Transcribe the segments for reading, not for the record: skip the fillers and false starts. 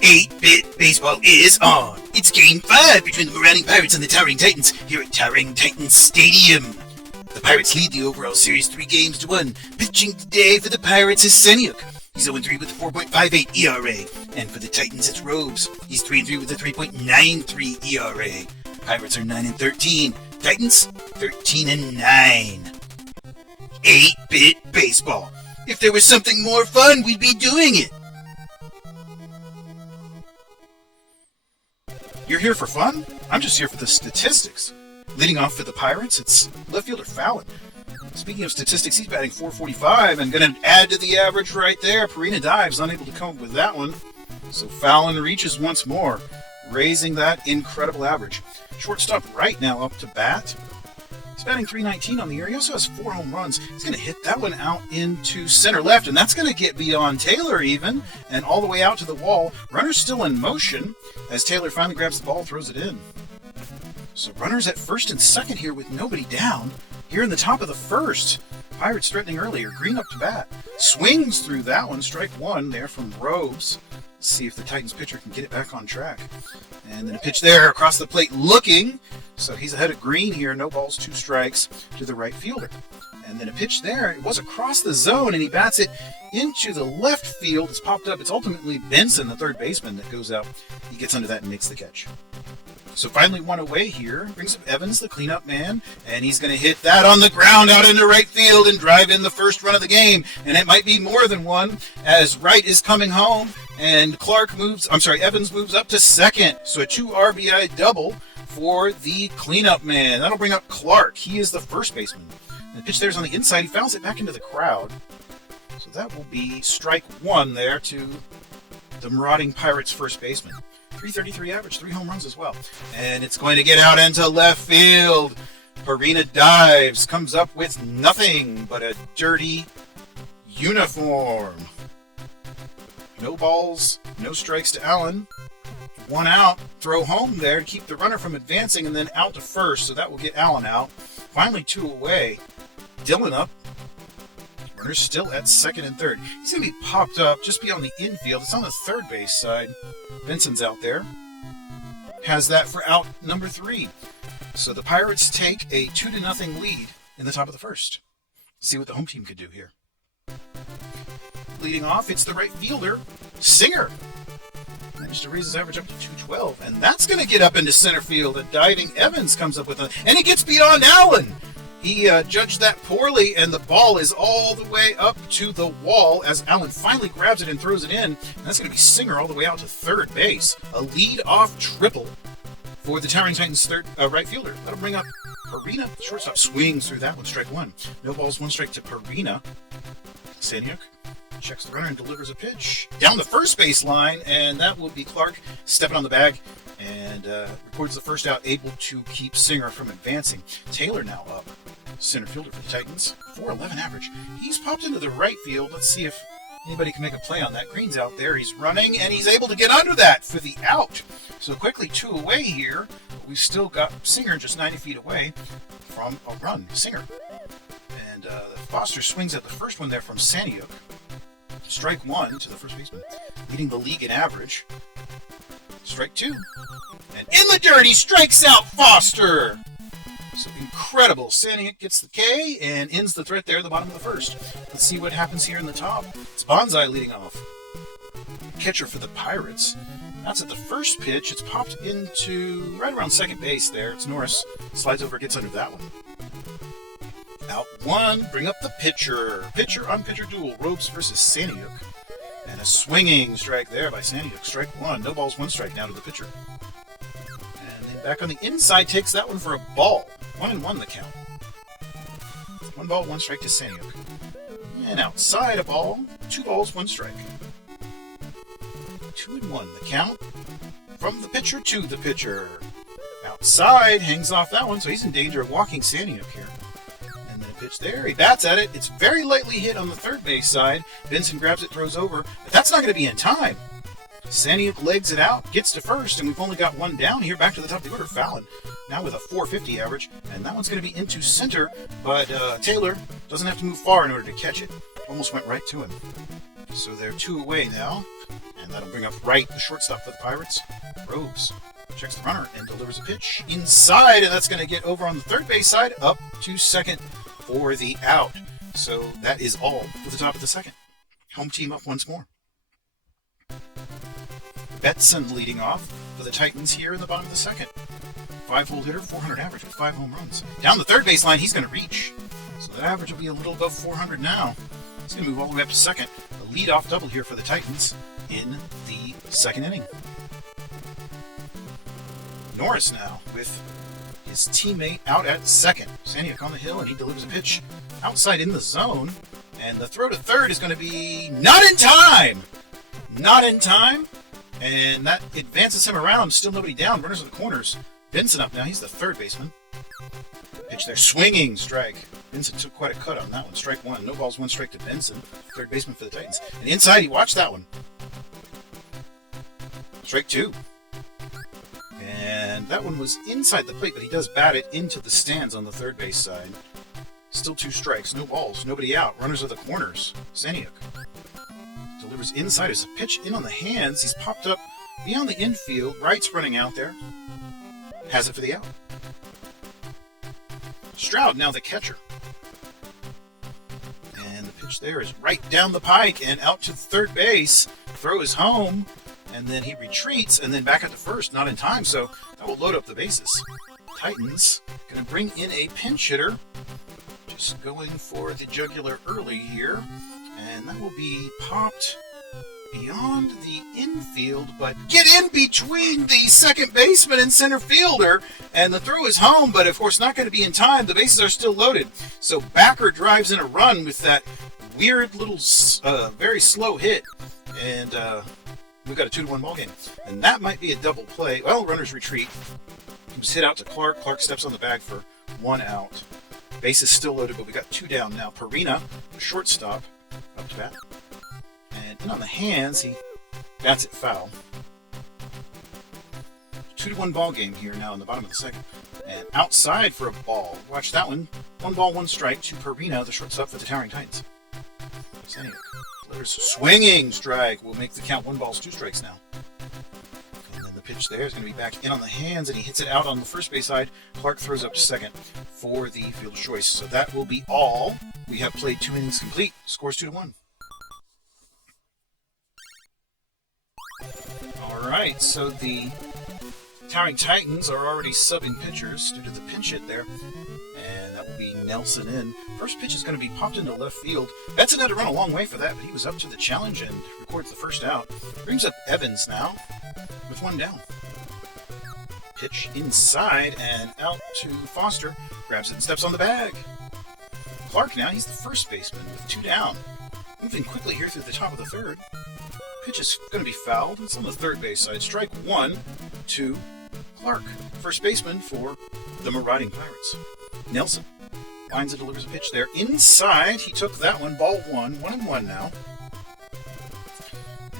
8-bit baseball is on. It's Game 5 between the Marauding Pirates and the Towering Titans here at Towering Titans Stadium. The Pirates lead the overall series 3-1. Pitching today for the Pirates is Saniuk. He's 0-3 with a 4.58 ERA. And for the Titans, it's Rhobes. He's 3-3 with a 3.93 ERA. Pirates are 9-13. Titans, 13-9. 8-bit baseball. If there was something more fun, we'd be doing it. You're here for fun? I'm just here for the statistics. Leading off for the Pirates, it's left fielder Fallon. Speaking of statistics, he's batting .445 and going to add to the average right there. Parina dives, unable to come up with that one. So Fallon reaches once more, raising that incredible average. Shortstop right now up to bat. He's batting .319 on the year. He also has 4 home runs. He's going to hit that one out into center left, and that's going to get beyond Taylor even, and all the way out to the wall. Runner's still in motion as Taylor finally grabs the ball and throws it in. So runners at first and second here with nobody down. Here in the top of the first. Pirates threatening earlier. Green up to bat. Swings through that one. Strike one there from Rhobes. Let's see if the Titans pitcher can get it back on track. And then a pitch there across the plate looking. So he's ahead of Green here. No balls, 2 strikes to the right fielder. And then a pitch there. It was across the zone, and he bats it into the left field. It's popped up. It's ultimately Benson, the third baseman, that goes out. He gets under that and makes the catch. So finally one away here. Brings up Evans, the cleanup man, and he's going to hit that on the ground out into right field and drive in the first run of the game. And it might be more than one as Wright is coming home and Evans moves up to second. So a 2 RBI double for the cleanup man. That'll bring up Clark. He is the first baseman. And the pitch there's on the inside. He fouls it back into the crowd. So that will be strike one there to the Marauding Pirates first baseman. .333 average, 3 home runs as well. And it's going to get out into left field. Parina dives, comes up with nothing but a dirty uniform. No balls, no strikes to Allen. 1 out, throw home there to keep the runner from advancing, and then out to first, so that will get Allen out. Finally 2 away. Dillon up. Runner's still at second and third. He's going to be popped up just beyond the infield. It's on the third base side. Benson's out there. Has that for out number 3. So the Pirates take a 2-0 lead in the top of the first. See what the home team could do here. Leading off, it's the right fielder, Singer. Managed to raise his average up to .212, and that's going to get up into center field. A diving Evans comes up with and he gets beyond Allen. He judged that poorly, and the ball is all the way up to the wall as Allen finally grabs it and throws it in. And that's going to be Singer all the way out to third base. A lead-off triple for the Towering Titans right fielder. That'll bring up Parina. Shortstop swings through that one, strike 1. No balls, 1 strike to Parina. Saniuk checks the runner and delivers a pitch down the first base line, and that will be Clark stepping on the bag and records the first out, able to keep Singer from advancing. Taylor now up, center fielder for the Titans, .411 average. He's popped into the right field. Let's see if anybody can make a play on that. Green's out there. He's running, and he's able to get under that for the out. So quickly 2 away here. We've still got Singer just 90 feet away from a run. Singer. And Foster swings at the first one there from Saniuk. Strike 1 to the first baseman, leading the league in average. Strike 2. And in the dirt, he strikes out Foster. So incredible. Saniuk gets the K and ends the threat there at the bottom of the first. Let's see what happens here in the top. It's Bonsai leading off. Catcher for the Pirates. That's at the first pitch. It's popped into right around second base there. It's Norris. Slides over, gets under that one. Out 1, bring up the pitcher. Pitcher on pitcher duel. Rhobes versus Saniuk. And a swinging strike there by Saniuk. Strike 1. No balls, 1 strike down to the pitcher. And then back on the inside, takes that one for a ball. 1-1 the count. 1 ball, 1 strike to Saniuk. And outside a ball, 2 balls, 1 strike. 2-1 the count. From the pitcher to the pitcher. Outside, hangs off that one, so he's in danger of walking Saniuk here. Pitch there. He bats at it. It's very lightly hit on the third base side. Benson grabs it, throws over, but that's not going to be in time. Saniuk legs it out, gets to first, and we've only got 1 down here. Back to the top of the order. Fallon now with a .450 average, and that one's going to be into center, but Taylor doesn't have to move far in order to catch it. almost went right to him. So they're 2 away now, and that'll bring up Wright, the shortstop for the Pirates. Rhobes checks the runner and delivers a pitch inside, and that's going to get over on the third base side, up to second for the out. So that is all for the top of the second. Home team up once more. Betson leading off for the Titans here in the bottom of the second. 5-hole hitter, 400 average with 5 home runs. Down the third base line, he's going to reach. So that average will be a little above 400 now. He's going to move all the way up to second. A leadoff double here for the Titans in the second inning. Norris now with his teammate out at second. Saniuk on the hill, and he delivers a pitch outside in the zone. And the throw to third is going to be not in time. Not in time. And that advances him around. Still nobody down. Runners in the corners. Benson up now. He's the third baseman. Pitch there. Swinging strike. Benson took quite a cut on that one. Strike one. No balls, 1 strike to Benson. Third baseman for the Titans. And inside, he watched that one. Strike 2. And that one was inside the plate, but he does bat it into the stands on the third base side. Still 2 strikes. No balls. Nobody out. Runners are the corners. Saniuk delivers inside. There's a pitch in on the hands. He's popped up beyond the infield. Wright's running out there. Has it for the out. Stroud now the catcher. And the pitch there is right down the pike and out to third base. Throw is home, and then he retreats, and then back up to first. Not in time, so that will load up the bases. Titans going to bring in a pinch hitter. Just going for the jugular early here. And that will be popped beyond the infield, but get in between the second baseman and center fielder, and the throw is home, but of course not going to be in time. The bases are still loaded, so backer drives in a run with that weird little very slow hit, and we've got a 2-1 ball game, and that might be a double play. Well, runners retreat. He was hit out to Clark. Clark steps on the bag for 1 out. Base is still loaded, but we got 2 down now. Perina, the shortstop, up to bat. And in on the hands, he bats it foul. 2-1 ball game here now in the bottom of the second. And outside for a ball. Watch that one. 1 ball, 1 strike to Perina, the shortstop for the Towering Titans. Saniuk delivers swinging strike. Will make the count 1 balls, 2 strikes now. And then the pitch there is going to be back in on the hands, and he hits it out on the first base side. Clark throws up to second for the field choice. So that will be all. We have played 2 innings complete. Scores 2-1. Alright, so the Towering Titans are already subbing pitchers due to the pinch hit there. And that will be Nelson in. First pitch is going to be popped into left field. Betson had to run a long way for that, but he was up to the challenge and records the first out. Brings up Evans now with 1 down. Pitch inside and out to Foster. Grabs it and steps on the bag. Clark now, he's the first baseman with 2 down. Moving quickly here through the top of the third. Pitch is going to be fouled. It's on the third base side. Strike 1 to Clark, first baseman for the Marauding Pirates. Nelson lines and delivers a pitch there. Inside, he took that one. Ball 1. 1-1 now.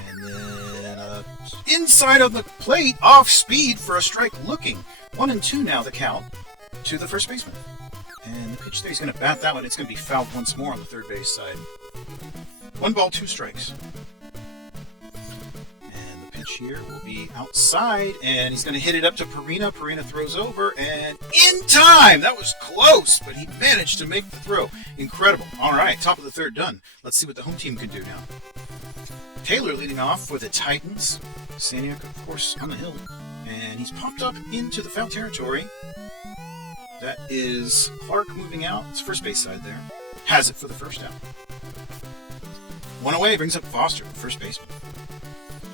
And then inside of the plate, off speed for a strike looking. 1-2 now the count to the first baseman. And the pitch there, he's going to bat that one. It's going to be fouled once more on the third base side. 1 ball, 2 strikes. Here will be outside, and he's going to hit it up to Perina. Perina throws over, and in time! That was close, but he managed to make the throw. Incredible. All right, top of the third done. Let's see what the home team can do now. Taylor leading off for the Titans. Saniuk, of course, on the hill, and he's popped up into the foul territory. That is Clark moving out. It's first base side there. Has it for the first out. 1 away, brings up Foster, first baseman.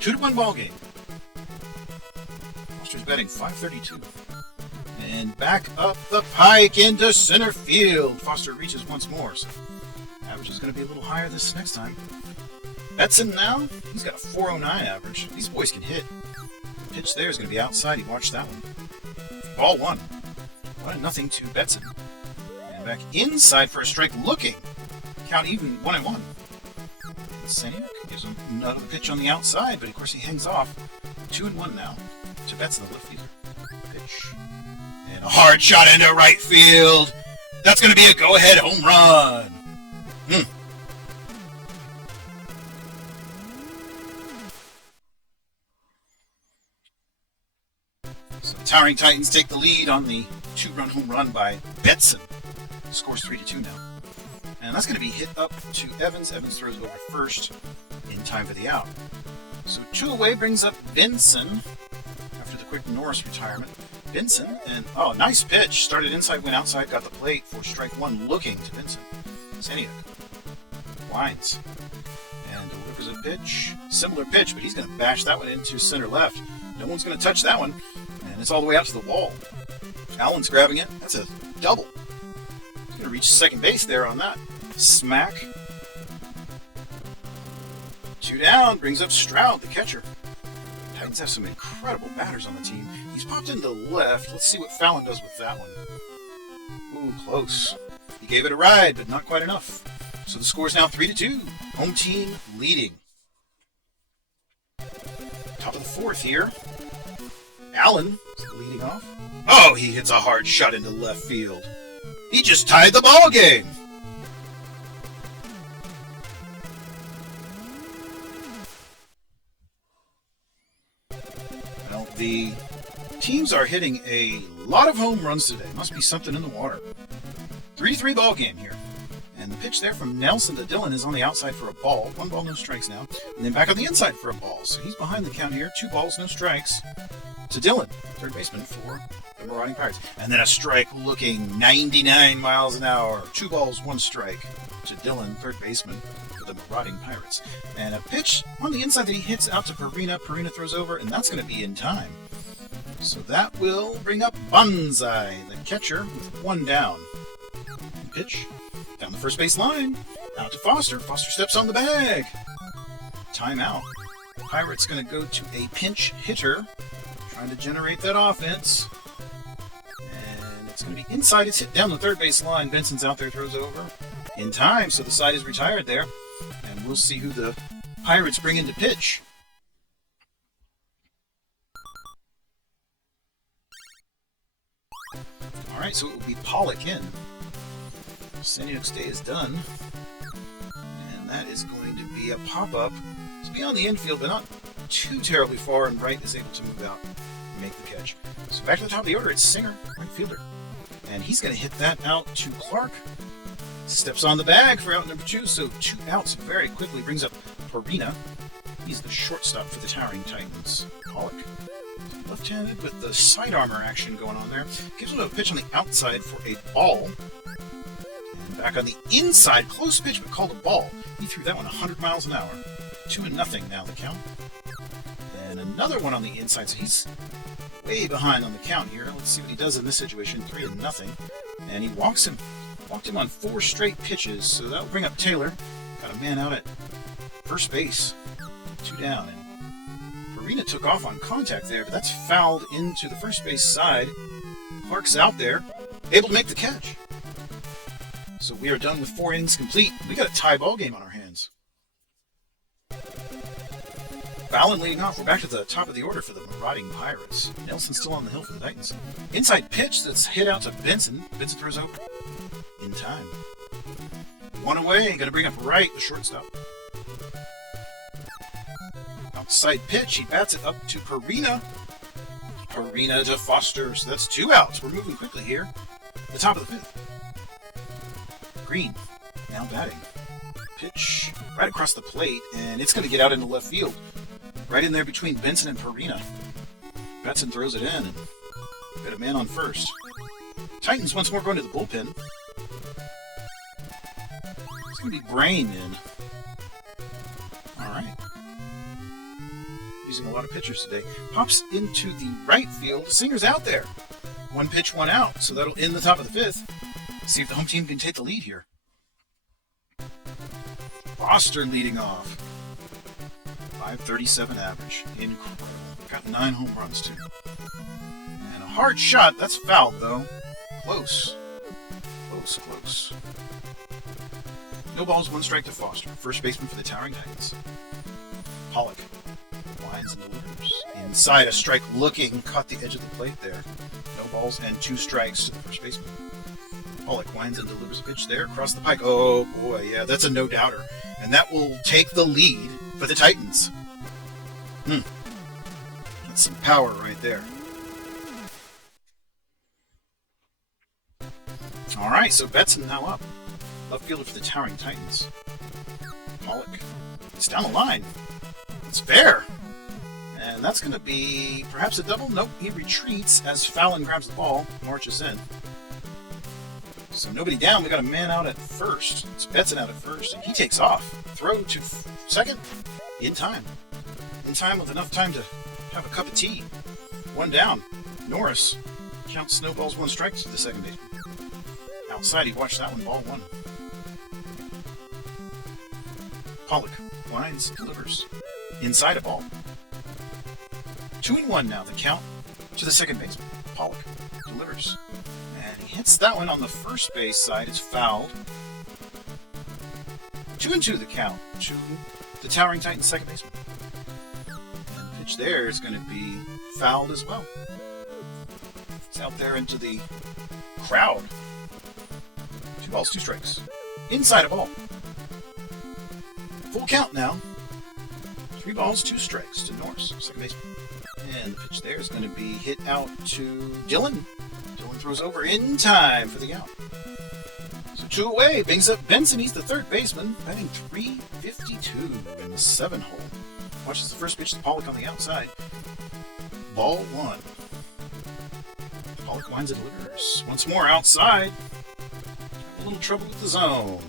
2-1 ball game. Foster's batting .532. And back up the pike into center field. Foster reaches once more, so average is going to be a little higher this next time. Betson now, he's got a .409 average. These boys can hit. The pitch there is going to be outside. He watched that one. Ball 1. 1-0 to Betson. And back inside for a strike looking. Count even 1-1. Saniuk gives him another pitch on the outside, but of course he hangs off. 2-1 now to Betson, the left fielder. Pitch. And a hard shot into right field. That's going to be a go-ahead home run. So the Towering Titans take the lead on the 2-run home run by Benson. Scores 3-2 now. And that's going to be hit up to Evans. Evans throws it over first in time for the out. So 2 away brings up Benson after the quick Norris retirement. Benson, and oh, nice pitch. Started inside, went outside, got the plate for strike 1, looking to Benson. Saniuk winds and delivers a pitch. Similar pitch, but he's going to bash that one into center left. No one's going to touch that one, and it's all the way out to the wall. Allen's grabbing it. That's a double. He's going to reach second base there on that. Smack. 2 down, brings up Stroud, the catcher. Titans have some incredible batters on the team. He's popped into left. Let's see what Fallon does with that one. Ooh, close. He gave it a ride, but not quite enough. So the score is now 3-2. Home team leading. Top of the 4th here. Allen is leading off. Oh, he hits a hard shot into left field. He just tied the ball game. Well, the teams are hitting a lot of home runs today. Must be something in the water. 3-3 ball game here. And the pitch there from Nelson to Dillon is on the outside for a ball. 1 ball, no strikes now. And then back on the inside for a ball. So he's behind the count here. 2 balls, no strikes to Dillon, third baseman for the Marauding Pirates. And then a strike looking 99 miles an hour. 2 balls, 1 strike to Dillon, third baseman for the Marauding Pirates. And a pitch on the inside that he hits out to Perina. Perina throws over, and that's going to be in time. So that will bring up Banzai, the catcher, with 1 down. Pitch down the first base line, out to Foster. Foster steps on the bag. Timeout. The Pirates going to go to a pinch hitter, trying to generate that offense. And it's going to be inside. It's hit down the third base line. Benson's out there, throws over in time, so the side is retired there. And we'll see who the Pirates bring into pitch. All right, so it will be Pollock in. Saniuk's day is done, and that is going to be a pop-up to be on the infield, but not too terribly far, and Wright is able to move out and make the catch. So back to the top of the order, it's Singer, right fielder, and he's going to hit that out to Clark. Steps on the bag for out number 2, so 2 outs very quickly. Brings up Perina. He's the shortstop for the Towering Titans. Pollock, left-handed with the side armor action going on there. Gives him a pitch on the outside for a ball. Back on the inside, close pitch, but called a ball. He threw that one 100 miles an hour. 2-0 now the count. And another one on the inside, so he's way behind on the count here. Let's see what he does in this situation. 3-0. And he walked him on 4 straight pitches, so that will bring up Taylor. Got a man out at first base. 2 down. And Perina took off on contact there, but that's fouled into the first base side. Clark's out there, able to make the catch. So we are done with 4 innings complete. We got a tie ball game on our hands. Fallon leading off. We're back to the top of the order for the Marauding Pirates. Nelson still on the hill for the Titans. Inside pitch that's hit out to Benson. Benson throws over in time. 1 away. Going to bring up Wright, the shortstop. Outside pitch. He bats it up to Perina. Perina to Foster. So that's 2 outs. We're moving quickly here. The top of the 5th. Green, now batting. Pitch right across the plate, and it's going to get out into left field. Right in there between Benson and Perina. Benson throws it in, and got a man on first. Titans once more going to the bullpen. It's going to be Brain in. All right. Using a lot of pitchers today. Pops into the right field. Singer's out there. 1 pitch, 1 out, so that'll end the top of the 5th. See if the home team can take the lead here. Foster leading off. 537 average. Incredible. Got 9 home runs, too. And a hard shot. That's fouled, though. Close. Close. No balls, 1 strike to Foster. First baseman for the Towering Titans. Pollock winds and delivers. Inside, a strike looking. Caught the edge of the plate there. No balls and 2 strikes to the first baseman. Pollock winds and delivers a pitch there across the pike. Oh boy, yeah, that's a no-doubter. And that will take the lead for the Titans. That's some power right there. Alright, so Betson now up. Left fielder for the Towering Titans. Pollock. It's down the line. It's fair. And that's going to be perhaps a double. Nope, he retreats as Fallon grabs the ball, marches in. So nobody down. We got a man out at first. It's Betson out at first, and he takes off. Throw to second. In time. In time with enough time to have a cup of tea. One down. Norris counts snowballs, 1 strike to the second baseman. Outside, he watched that one, ball 1. Pollock winds, delivers. Inside a ball. 2-1 now, the count to the second baseman. Pollock delivers. And he hits that one on the first base side. It's fouled. 2-2 the count to the Towering Titans second baseman. And the pitch there is going to be fouled as well. It's out there into the crowd. 2 balls, 2 strikes. Inside a ball. Full count now. 3 balls, 2 strikes to Norris, second baseman. And the pitch there is going to be hit out to Dillon. Dillon throws over in time for the out. So 2 away. Brings up Benson. He's the third baseman, batting .352 in the 7-hole. Watches the first pitch to Pollock on the outside. Ball 1. Pollock winds and delivers. Once more outside. A little trouble with the zone.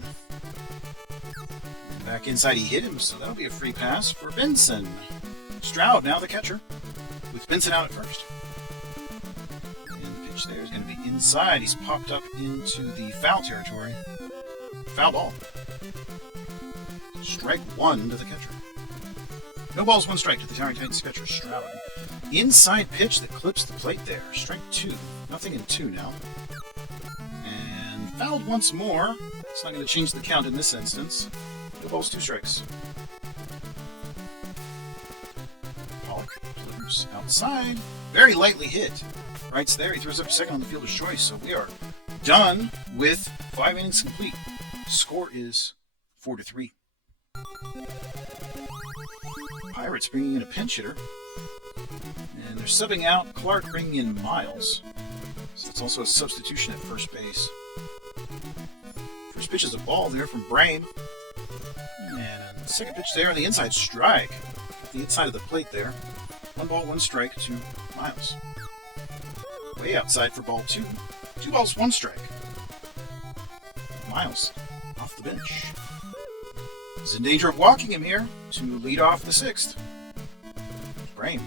Back inside, he hit him, so that'll be a free pass for Benson. Stroud now the catcher, with Benson out at first. And the pitch there is going to be inside. He's popped up into the foul territory. Foul ball. Strike 1 to the catcher. No balls, 1 strike to the Towering Titans catcher, Stroud. Inside pitch that clips the plate there. Strike 2. Nothing in 2 now. And fouled once more. It's not going to change the count in this instance. No balls, 2 strikes. Pollock delivers outside. Very lightly hit. Right's there. He throws up second on the fielder's choice. So we are done with 5 innings complete. Score is 4-3. Pirates bringing in a pinch hitter. And they're subbing out Clark, bringing in Miles. So it's also a substitution at first base. First pitch is a ball there from Brame. And a second pitch there on the inside strike. The inside of the plate there. 1 ball, 1 strike to Miles. Way outside for ball 2. 2 balls, 1 strike. Miles off the bench. He's in danger of walking him here to lead off the 6th. Brame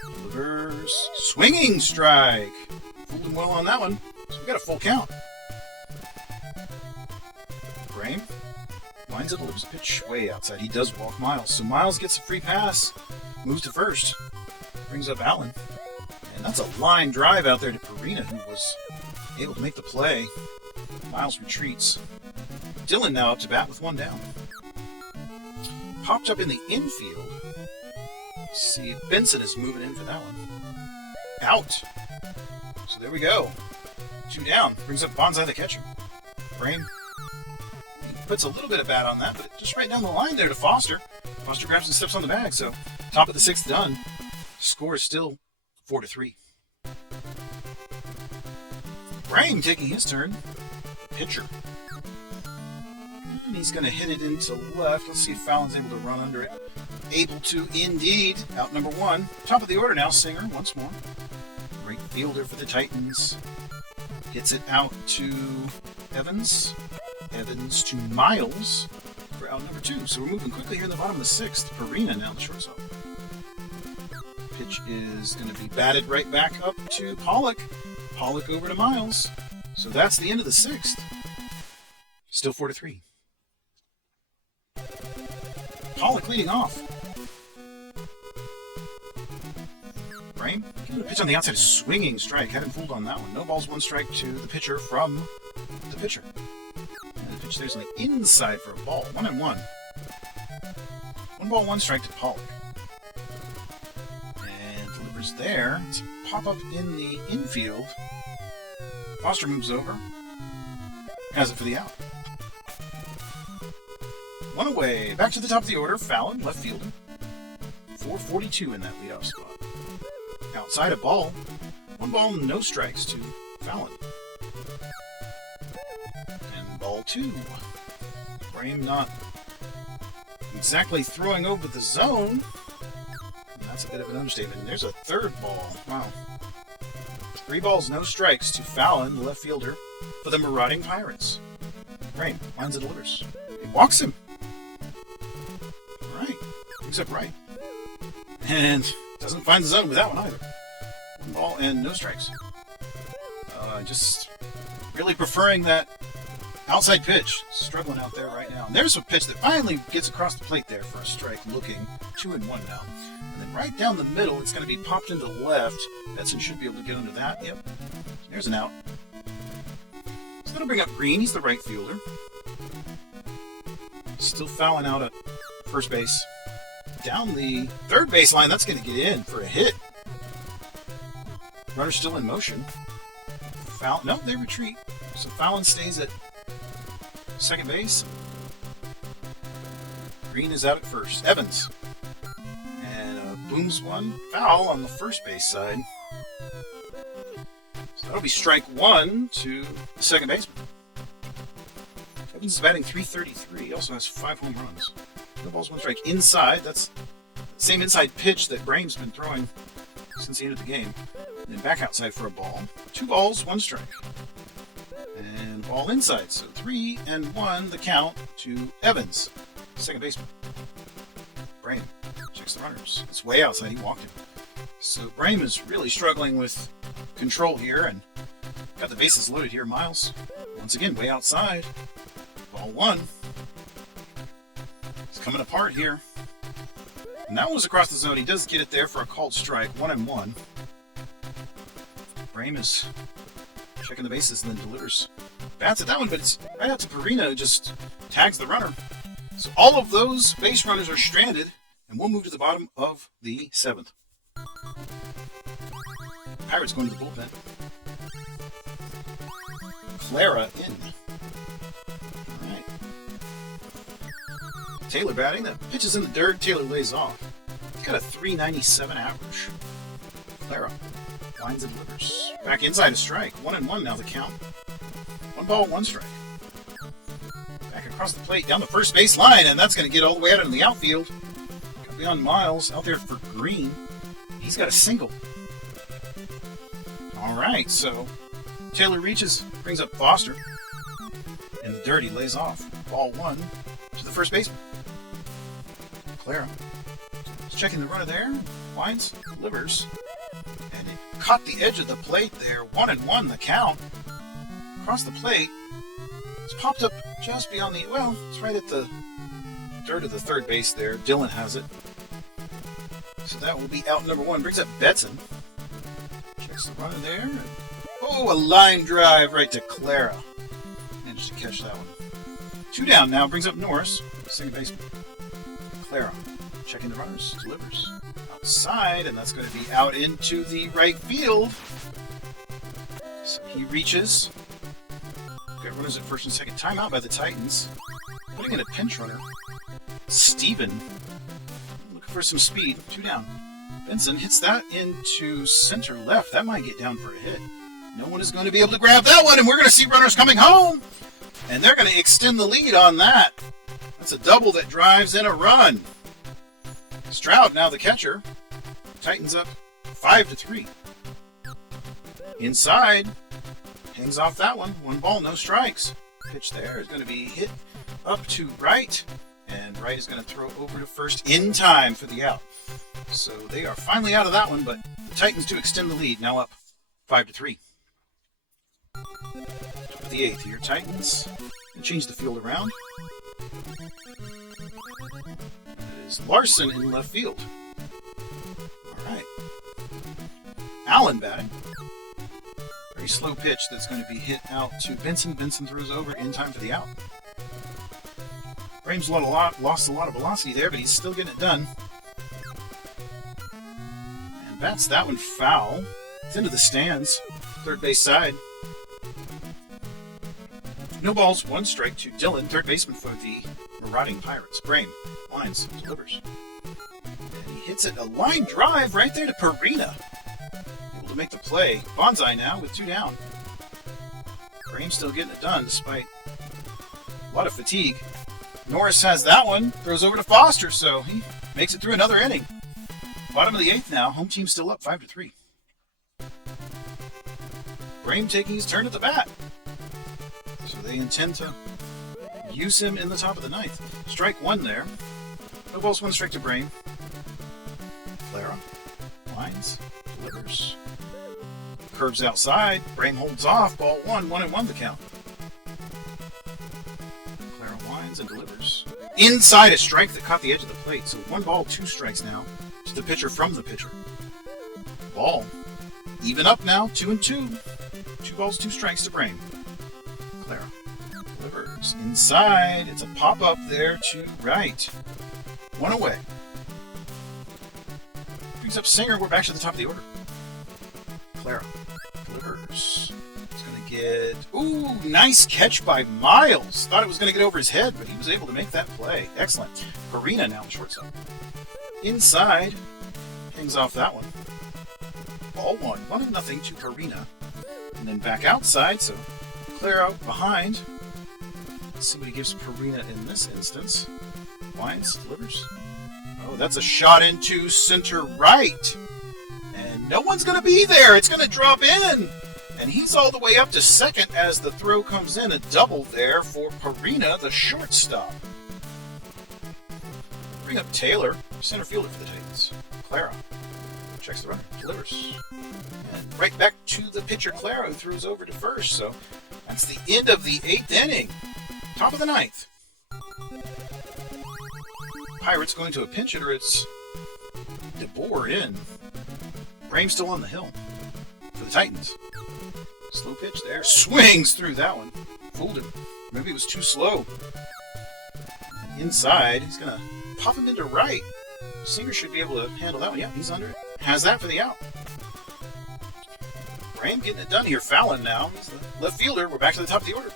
delivers. Swinging strike. Fooled him well on that one. So we got a full count. Brame winds it, delivers pitch way outside. He does walk Miles. So Miles gets a free pass. Moves to first. Brings up Allen. And that's a line drive out there to Perina, who was able to make the play. Miles retreats. Dillon now up to bat with 1 down. Popped up in the infield. Let's see if Benson is moving in for that one. Out. So there we go. 2 down. Brings up Bonsai the catcher. Brame puts a little bit of bat on that, but just right down the line there to Foster. Foster grabs and steps on the bag, so top of the 6th done. Score is still 4-3. Brame taking his turn. Pitcher. And he's going to hit it into left. Let's see if Fallon's able to run under it. Able to indeed. Out number 1. Top of the order now, Singer once more. Great fielder for the Titans. Hits it out to Evans. Evans to Miles for out number 2. So we're moving quickly here in the bottom of the 6th. Perina now the shortstop. Pitch is going to be batted right back up to Pollock. Pollock over to Miles. So that's the end of the 6th. Still 4-3. Pollock leading off. Brame giving a pitch on the outside, swinging strike. Hadn't fooled on that one. No balls, 1 strike to the pitcher from the pitcher. And the pitch there's on the inside for a ball. 1-1. 1 ball, 1 strike to Pollock. And delivers there. It's a pop up in the infield. Foster moves over. Has it for the out. 1 away. Back to the top of the order. Fallon, left fielder. 442 in that leadoff spot. Outside a ball. 1 ball, no strikes to Fallon. ball 2. Brame not exactly throwing over the zone. That's a bit of an understatement. And there's a third ball. Wow. 3 balls, no strikes to Fallon, the left fielder, for the Marauding Pirates. Brame lines and delivers. He walks him. All right. Brings up right. And doesn't find the zone with that one either. 1 ball and no strikes. Just really preferring that outside pitch. Struggling out there right now. And there's a pitch that finally gets across the plate there for a strike, looking 2-1 now. And then right down the middle, it's going to be popped into left. Betson should be able to get under that. Yep. There's an out. It's going to bring up Green. He's the right fielder. Still fouling out at first base. Down the third baseline, that's going to get in for a hit. Runner's still in motion. No, they retreat. So Fallon stays at second base. Green is out at first. Evans. And booms one. Foul on the first base side. So that'll be strike 1 to the second baseman. Evans is batting .333. He also has 5 home runs. No balls, 1 strike. Inside. That's the same inside pitch that Brame's been throwing since the end of the game. And then back outside for a ball. 2 balls, 1 strike. And ball inside. So 3-1 the count to Evans, second baseman. Brame checks the runners. It's way outside. He walked him. So Brame is really struggling with control here and got the bases loaded here. Miles, once again, way outside. Ball 1. It's coming apart here. And that one was across the zone. He does get it there for a called strike. 1-1. Brame is checking the bases and then delivers. Bats at that one, but it's right out to Perina, who just tags the runner. So all of those base runners are stranded, and we'll move to the bottom of the 7th. Pirates going to the bullpen. Clara in. All right. Taylor batting. The pitch is in the dirt. Taylor lays off. He's got a .397 average. Clara lines and delivers. Back inside a strike. 1-1 now the count. 1 ball, 1 strike. Back across the plate, down the first base line, and that's going to get all the way out into the outfield. Got beyond Miles, out there for Green. He's got a single. All right, so Taylor reaches, brings up Foster. In the dirt, he lays off. Ball 1 to the first baseman. Clara is checking the runner there. Winds, delivers. And it caught the edge of the plate there. 1-1 the count. Across the plate. It's popped up just beyond the... Well, it's right at the dirt of the third base there. Dylan has it. So that will be out number 1. Brings up Betson. Checks the runner there. Oh, a line drive right to Clara. Managed to catch that one. 2 down now. Brings up Norris. Second baseman. Clara checking the runners. Delivers. Outside, and that's going to be out into the right field. So he reaches. Got runners at first and second. Timeout by the Titans. Putting in a pinch runner. Steven. Looking for some speed. 2 down. Benson hits that into center left. That might get down for a hit. No one is going to be able to grab that one, and we're going to see runners coming home. And they're going to extend the lead on that. That's a double that drives in a run. Stroud now the catcher. Titans up 5-3. Inside. Hangs off that one. 1 ball, no strikes. Pitch there is going to be hit up to right. And right is going to throw over to first in time for the out. So they are finally out of that one, but the Titans do extend the lead. Now up 5-3. Top of the 8th here. Titans. And change the field around. It is Larson in left field. All right. Allen batting. Very slow pitch that's going to be hit out to Benson. Benson throws over in time for the out. Brame's lost a lot of velocity there, but he's still getting it done. And bats that one foul. It's into the stands. Third base side. No balls, 1 strike to Dylan, third baseman for the Marauding Pirates. Brame lines, delivers. And he hits it, a line drive right there to Perina. Able to make the play. Bonsai now with 2 down. Brame still getting it done despite A lot of fatigue. Norris has that one. Throws over to Foster, so he makes it through another inning. Bottom of the 8th now. Home team still up 5-3. Brame taking his turn at the bat. So they intend to use him in the top of the 9th. Strike 1 there. No balls, 1 strike to Brame. Clara. Lines. Delivers. Curves outside. Brame holds off. Ball 1. 1-1 the count. Clara winds and delivers. Inside a strike that caught the edge of the plate. So 1 ball, 2 strikes now to the pitcher from the pitcher. Ball. Even up now. 2-2. 2 balls, 2 strikes to Brame. Clara delivers. Inside. It's a pop-up there to right. 1 away. Brings up Singer. We're back to the top of the order. Clara delivers. It's going to get... Ooh, nice catch by Miles. Thought it was going to get over his head, but he was able to make that play. Excellent. Farina now in shortstop. Inside. Hangs off that one. Ball 1. 1-0 to Farina. And then back outside, so Clara out behind. Let's see what he gives Farina in this instance. Winds, delivers. Oh, that's a shot into center right. And no one's going to be there. It's going to drop in. And he's all the way up to second as the throw comes in. A double there for Farina, the shortstop. Bring up Taylor, center fielder for the Titans. Clara checks the runner, delivers. And right back to the pitcher, Clara, who throws over to first. So that's the end of the 8th inning. Top of the 9th. Pirates going to a pinch hitter. It's DeBoer in. Brame still on the hill for the Titans. Slow pitch there. Swings through that one. Fooled him. Maybe it was too slow. Inside, he's going to pop him into right. Singer should be able to handle that one. Yeah, he's under it. Has that for the out. Brame getting it done here. Fallon now. He's the left fielder. We're back to the top of the order.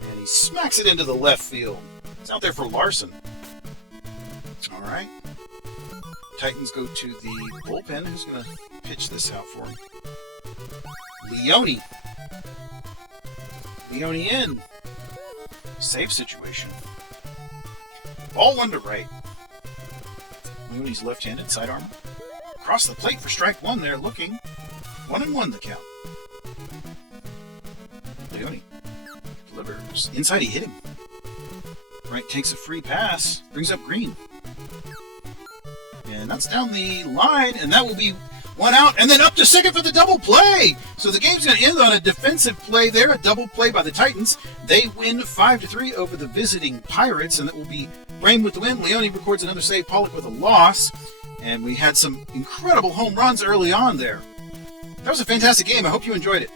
And he smacks it into the left field. It's out there for Larson. All right. Titans go to the bullpen. Who's going to pitch this out for him? Leone. Leone in. Save situation. Ball 1 to right. Leone's left-handed sidearm. Across the plate for strike 1 there, looking. 1-1 the count. Leone delivers. Inside, he hit him. Right takes a free pass. Brings up Green. And that's down the line, and that will be 1 out, and then up to second for the double play. So the game's going to end on a defensive play there, a double play by the Titans. They win 5-3 over the visiting Pirates, and it will be Brame with the win. Leone records another save, Pollock with a loss, and we had some incredible home runs early on there. That was a fantastic game. I hope you enjoyed it.